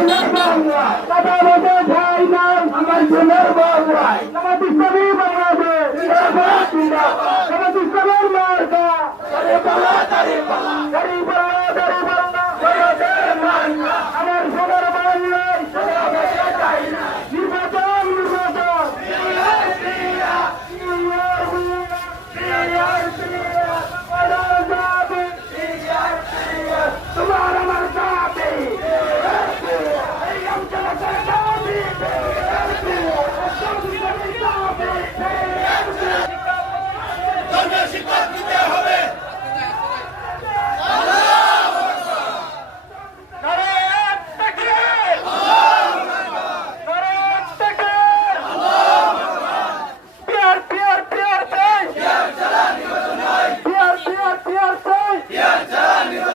কথা বলতে চাই না আমার সোনার বাংলায় জামাত ইসলামী বাংলাদেশ জামাত ইসলামের মার্কা আমার সোনার বাংলায়